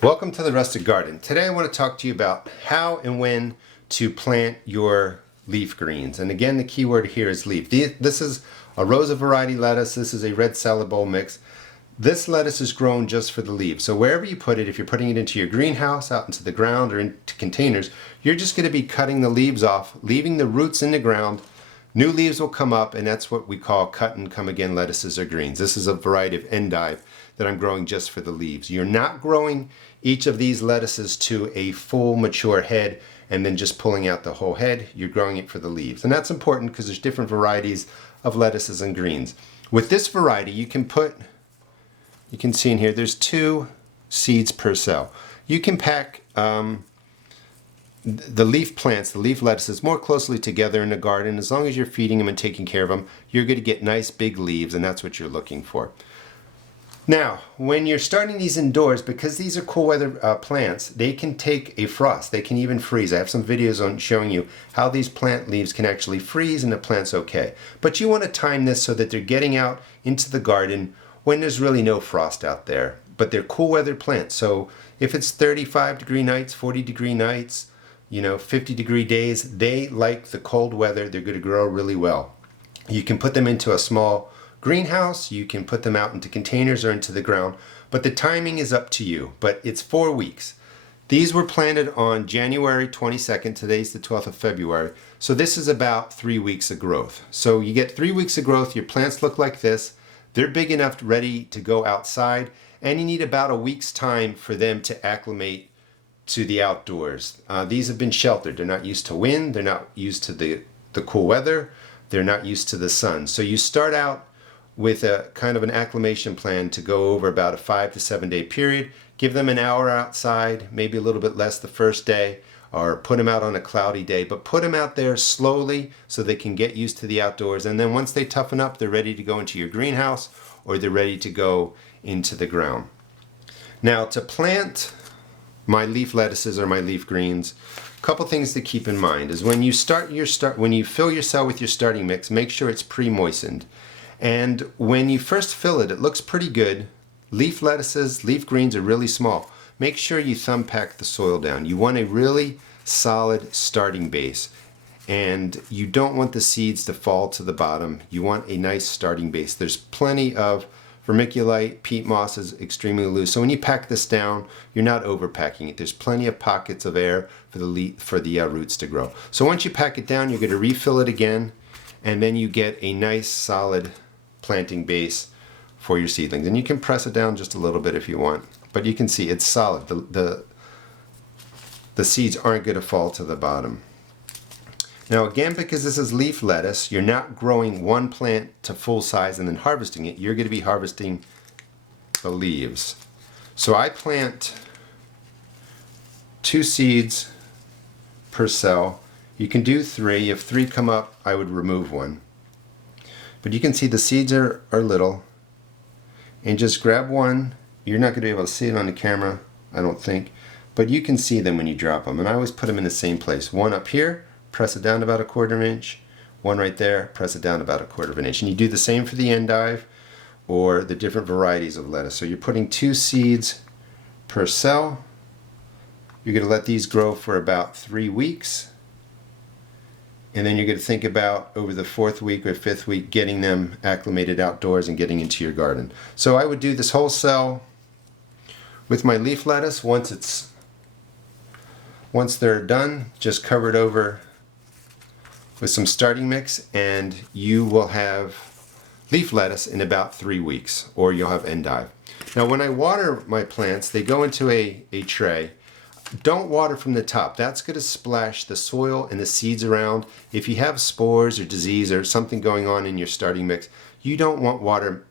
Welcome to the Rustic Garden. Today I want to talk to you about how and when to plant your leaf greens. And again, the key word here is leaf. This is a Rosa variety lettuce. This is a red salad bowl mix. This lettuce is grown just for the leaves. So wherever you put it, if you're putting it into your greenhouse, out into the ground, or into containers, you're just going to be cutting the leaves off, leaving the roots in the ground. New leaves will come up, and that's what we call cut and come again lettuces or greens. This is a variety of endive that I'm growing just for the leaves. You're not growing each of these lettuces to a full mature head and then just pulling out the whole head. You're growing it for the leaves. And that's important because there's different varieties of lettuces and greens. With this variety, you can see in here, there's 2 seeds per cell. You can pack the leaf plants, the leaf lettuces, more closely together in the garden. As long as you're feeding them and taking care of them, you're going to get nice big leaves, and that's what you're looking for. Now, when you're starting these indoors, because these are cool weather plants, they can take a frost. They can even freeze. I have some videos on showing you how these plant leaves can actually freeze and the plant's okay. But you want to time this so that they're getting out into the garden when there's really no frost out there. But they're cool weather plants. So if it's 35-degree nights, 40-degree nights, 50-degree days, they like the cold weather. They're going to grow really well. You can put them into a small greenhouse, you can put them out into containers or into the ground, but the timing is up to you. But it's 4 weeks. These were planted on January 22nd. Today's the 12th of February. So this is about 3 weeks of growth. So you get 3 weeks of growth. Your plants look like this. They're big enough, ready to go outside, and you need about a week's time for them to acclimate to the outdoors. These have been sheltered. They're not used to wind. They're not used to the cool weather. They're not used to the sun. So you start out with a kind of an acclimation plan to go over about a 5 to 7 day period. Give them an hour outside, maybe a little bit less the first day, or put them out on a cloudy day, but put them out there slowly so they can get used to the outdoors. And then once they toughen up, they're ready to go into your greenhouse or they're ready to go into the ground. Now, to plant my leaf lettuces or my leaf greens, a couple things to keep in mind is when you when you fill your cell with your starting mix, make sure it's pre-moistened. And when you first fill it, it looks pretty good. Leaf lettuces, leaf greens are really small. Make sure you thumb pack the soil down. You want a really solid starting base. And you don't want the seeds to fall to the bottom. You want a nice starting base. There's plenty of vermiculite, peat moss is extremely loose. So when you pack this down, you're not overpacking it. There's plenty of pockets of air for the roots to grow. So once you pack it down, you're going to refill it again, and then you get a nice solid planting base for your seedlings. And you can press it down just a little bit if you want, but you can see it's solid. The seeds aren't going to fall to the bottom. Now again, because this is leaf lettuce, you're not growing one plant to full size and then harvesting it. You're going to be harvesting the leaves. So I plant 2 seeds per cell. You can do 3. If 3 come up, I would remove 1. But you can see the seeds are little. And just grab one. You're not going to be able to see it on the camera, I don't think. But you can see them when you drop them. And I always put them in the same place. One up here, press it down about 1/4 inch. One right there, press it down about 1/4 inch. And you do the same for the endive or the different varieties of lettuce. So you're putting 2 seeds per cell. You're going to let these grow for about 3 weeks. And then you're going to think about over the 4th week or 5th week getting them acclimated outdoors and getting into your garden. So I would do this whole cell with my leaf lettuce. Once they're done, just cover it over with some starting mix and you will have leaf lettuce in about 3 weeks, or you'll have endive. Now when I water my plants, they go into a tray. Don't water from the top. That's going to splash the soil and the seeds around. If you have spores or disease or something going on in your starting mix, you don't want water,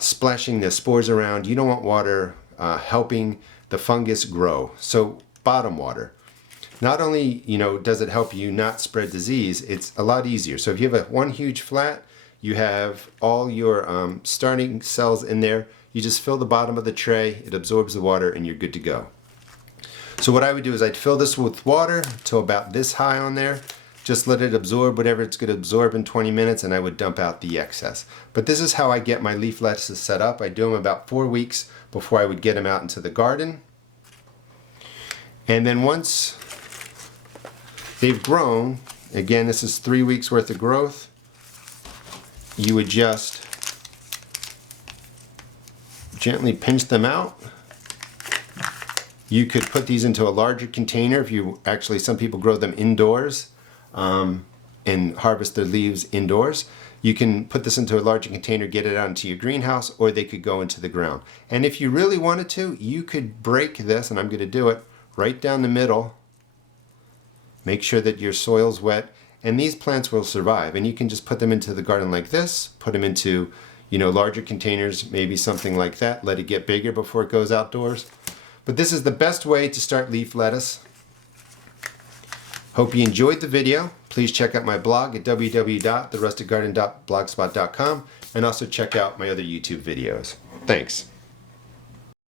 splashing the spores around. You don't want water helping the fungus grow. So bottom water. Not only, does it help you not spread disease, it's a lot easier. So if you have one huge flat, you have all your starting cells in there. You just fill the bottom of the tray, it absorbs the water, and you're good to go. So what I would do is I'd fill this with water till about this high on there. just let it absorb whatever it's going to absorb in 20 minutes, and I would dump out the excess. But this is how I get my leaf lettuces set up. I do them about 4 weeks before I would get them out into the garden. And then once they've grown, again, this is 3 weeks worth of growth, you would just gently pinch them out. You could put these into a larger container if you actually, some people grow them indoors and harvest their leaves indoors. You can put this into a larger container, get it out into your greenhouse, or they could go into the ground. And if you really wanted to, you could break this, and I'm going to do it, right down the middle. Make sure that your soil's wet, and these plants will survive. And you can just put them into the garden like this, put them into, you know, larger containers, maybe something like that. Let it get bigger before it goes outdoors. But this is the best way to start leaf lettuce. Hope you enjoyed the video. Please check out my blog at www.therusticgarden.blogspot.com and also check out my other YouTube videos. Thanks.